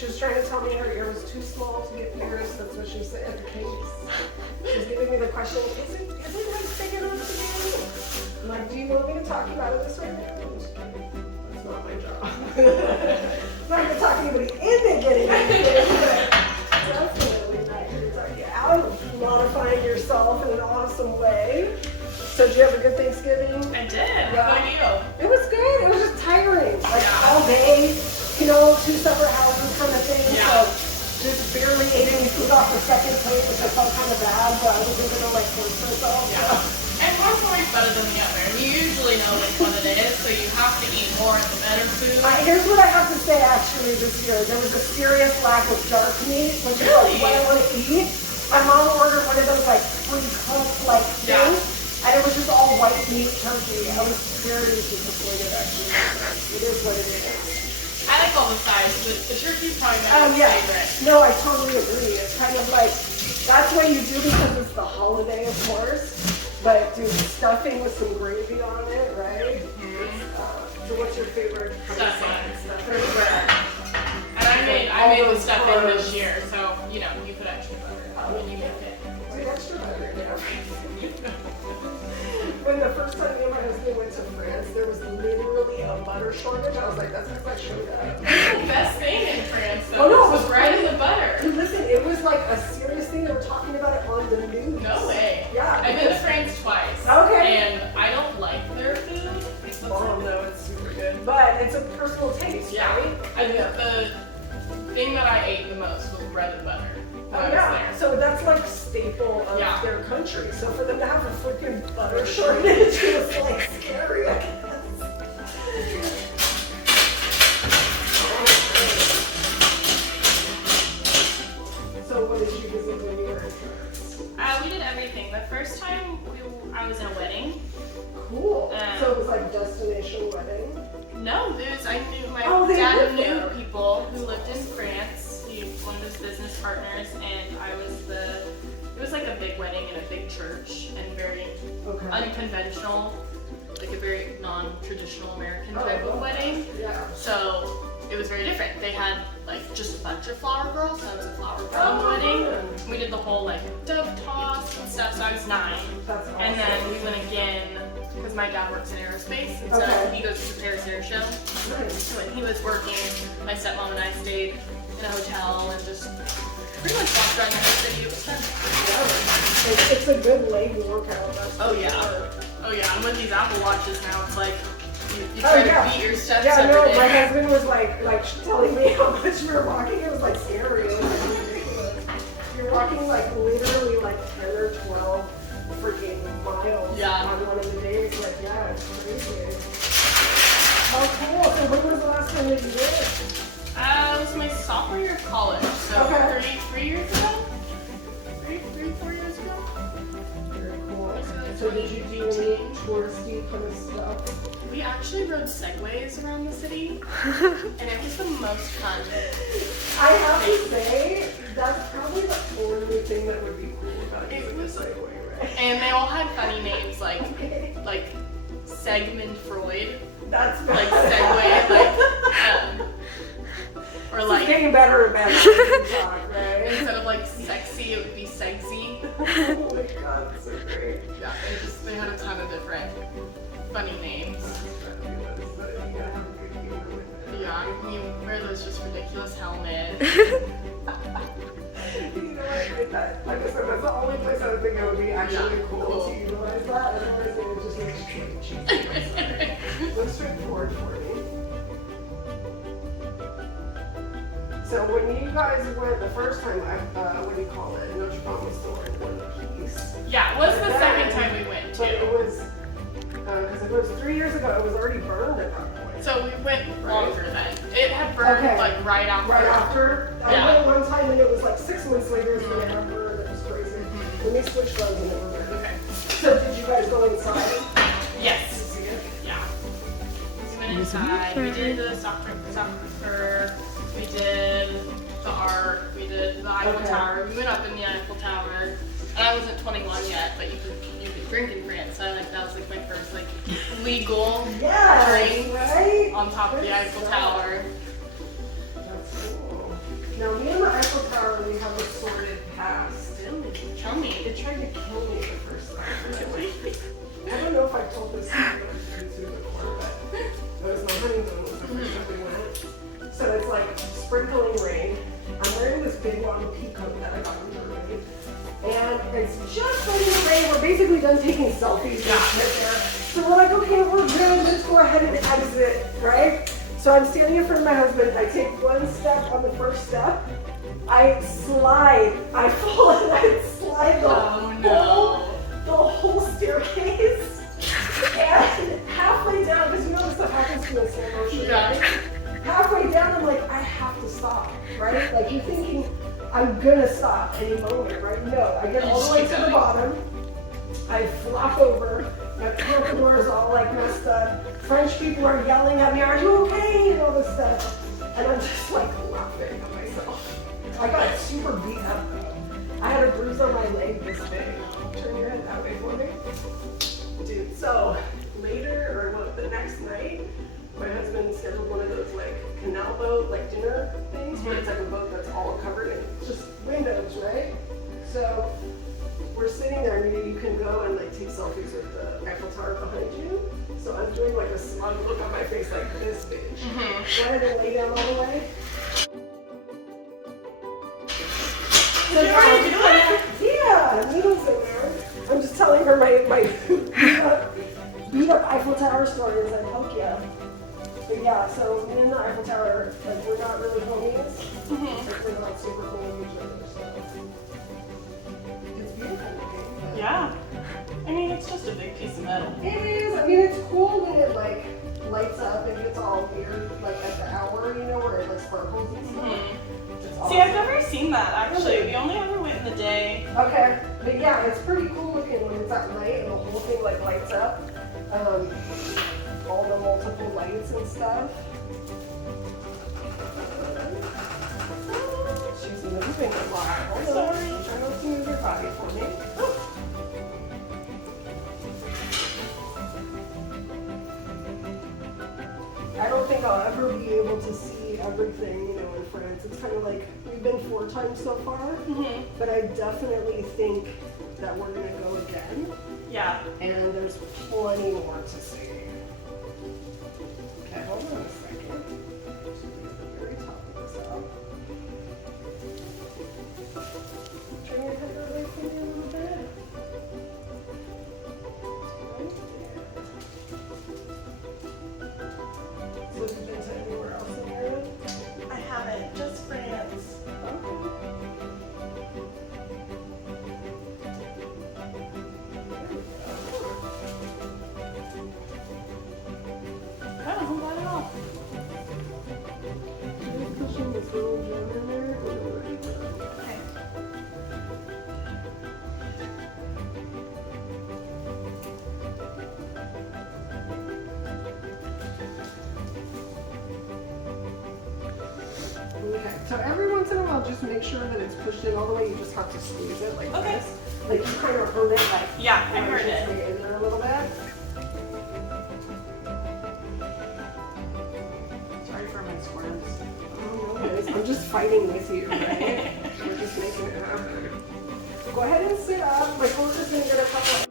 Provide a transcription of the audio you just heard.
She was trying to tell me her ear was too small to get pierced. That's what she said at the case. She was giving me the question, is it like big enough to do? I'm like, do you want me to talk about it this way? I'm just kidding. That's not my job. I'm not going to talk anybody into getting anything, but definitely not going to talk you out of modifying yourself in an awesome way. So did you have a good Thanksgiving? I did. How about you? It was good. It was just tiring. Like all day, you know, 2 separate houses kind of thing. Yeah. So just barely ate any food off the second plate, which I felt kind of bad, but I wasn't going to like force myself. Yeah. And one's always better than the other. You usually know which one it is, so you have to eat more of the better food. Here's what I have to say actually this year. There was a serious lack of dark meat, which is like what I want to eat. My mom ordered one of those like pre-cooked like things. And it was just all white meat turkey. I was very disappointed actually. It is what it is. I like all the sides, but the turkey's probably my favorite. No, I totally agree. It's kind of like, that's what you do because it's the holiday, of course. But do stuffing with some gravy on it, right? So what's your favorite Stuffing. And I made the stuffing this year, so, you know, you put extra butter when you make it. Extra butter, yeah. When the first time me and my husband went to France, there was literally a butter shortage. I was like, that's because I showed up. The best thing in France, though, Oh, no, it was bread and the butter. Listen, it was like a serious thing. They were talking about it on the news. No way. Yeah. I've been to France twice. Okay. And I don't like their food. Oh, no, it's super good. But it's a personal taste, right? And the thing that I ate the most was bread and butter. Oh, yeah. So that's like staple of their country. So for them to have a freaking butter shortage was like scary, I guess. So what did you visit when you were in France? We did everything. The first time I was in a wedding. Cool. So it was like destination wedding? No, my dad knew people who lived in France. One of his business partners, and it was like a big wedding in a big church and very unconventional, like a very non-traditional American type of wedding. Yeah. So it was very different. They had like just a bunch of flower girls, so I was a flower girl in the wedding. We did the whole like dove toss and stuff, so I was 9. That's awesome. And then we went again, because my dad works in aerospace, and so he goes to the Paris Air Show. Nice. So when he was working, my stepmom and I stayed in a hotel and just pretty much walked around the whole city. It was fun. Yeah. It's a good leg workout. Oh yeah, and with these Apple Watches now, it's like you try to beat your steps every day. My husband was like telling me how much we were walking. It was like scary. It was like ridiculous. You're walking like literally like 10 or 12 freaking miles on one of the days. Like it's crazy. Oh cool. So when was the last time that you did it? It was my sophomore year of college, so 3 years ago? 4 years ago? Very cool. So did you do any touristy kind of stuff? We actually rode segways around the city, and it was the most fun. I have to say, that's probably the only thing that would be cool about it. Was a Segway, right? And they all had funny names like Segmund Freud. That's like Segway, or like getting better and better. Talk, right? Instead of like sexy, it would be sexy. Oh my god, that's so great. Yeah, they had a ton of different funny names. Yeah, you wear those just ridiculous helmets. You know what? Like I said, that's the only place I would think it would be actually cool to utilize that. Otherwise, it would just look cheap. Looks straightforward for me. So when you guys went the first time, what do you call it? Notre Dame was still in one piece. Yeah, it was the second time we went too. But it was, because if it was 3 years ago, it was already burned at that point. So we went longer then. It had burned like right after. Right after? I went one time and it was like 6 months later it was when it had burned. It was crazy. When they switched those and it was burned. Okay. So did you guys go inside? Yes. Yeah. We went inside. We did the soccer. We did the Arc. We did the Eiffel Tower. We went up in the Eiffel Tower. And I wasn't 21 yet, but you could drink in France. So that was like my first like legal drink right? on top of the Eiffel Tower. That's cool. Now, me and the Eiffel Tower, we have a sordid past. Really? Tell me. It tried to kill me the first time. I don't know if I told this to before, but it was my honeymoon. Was the first time we went. So it's like sprinkling rain. I'm wearing this big long pea coat that I got from Germany. And it's just starting to rain. We're basically done taking selfies. So we're like, okay, we're good. Let's go ahead and exit, right? So I'm standing in front of my husband. I take one step on the first step. I slide. I fall and I slide the whole staircase. And halfway down, because you know this stuff happens to me in slow motion, right? Halfway down, I'm like, I have to stop, right? Like you're thinking, I'm gonna stop any moment, right? No, I get all the way to the bottom. I flop over. My pompadour is all like messed up. French people are yelling at me, are you okay? And all this stuff. And I'm just like laughing at myself. I got super beat up though. I had a bruise on my leg this big. Turn your head that way for me. Dude, so later, or the next night, my husband scheduled one of those like canal boat, like dinner things, where it's like a boat that's all covered in just windows, right? So we're sitting there and you can go and like take selfies with the Eiffel Tower behind you. So I'm doing like a smug look on my face like this bitch. Go ahead and lay down all the way. So yeah, Nina's in there. I'm just telling her my beat up Eiffel Tower story as I poke you. But yeah, so me and the Eiffel Tower, like we're not really homies. Like we're not super cool with each other, so it's beautiful looking. Yeah. I mean, it's just a big piece of metal. It is. I mean, it's cool when it like lights up and gets all weird, like at the hour, you know, where it like sparkles and stuff. It's awesome. See, I've never seen that actually. We only ever went in the day. Okay, but yeah, it's pretty cool looking when it's at night and the whole thing like lights up. All the multiple lights and stuff. She's moving a lot. Hold on. Sorry. Try not to move your body for me. I don't think I'll ever be able to see everything, you know, in France. It's kind of like, we've been 4 times so far, but I definitely think that we're going to go again. Yeah. And there's plenty more to see. Okay, hold on a second. At the very top of this up. Turn your head away from me a little bit. Right there. So have you been to anywhere else in Europe? I haven't. Just France. Okay. That wasn't bad at all. Just pushing this little gem in there. Okay. Okay, so every once in a while, just make sure that it's pushed in all the way. You just have to squeeze it like Okay. this. Like you kind of heard it, like Yeah, I heard it. in there a little bit. Sorry for my squirms. Oh, no worries. I'm just fighting with you, right? We're just making it happen. Go ahead and sit up. My coworker's gonna get a couple.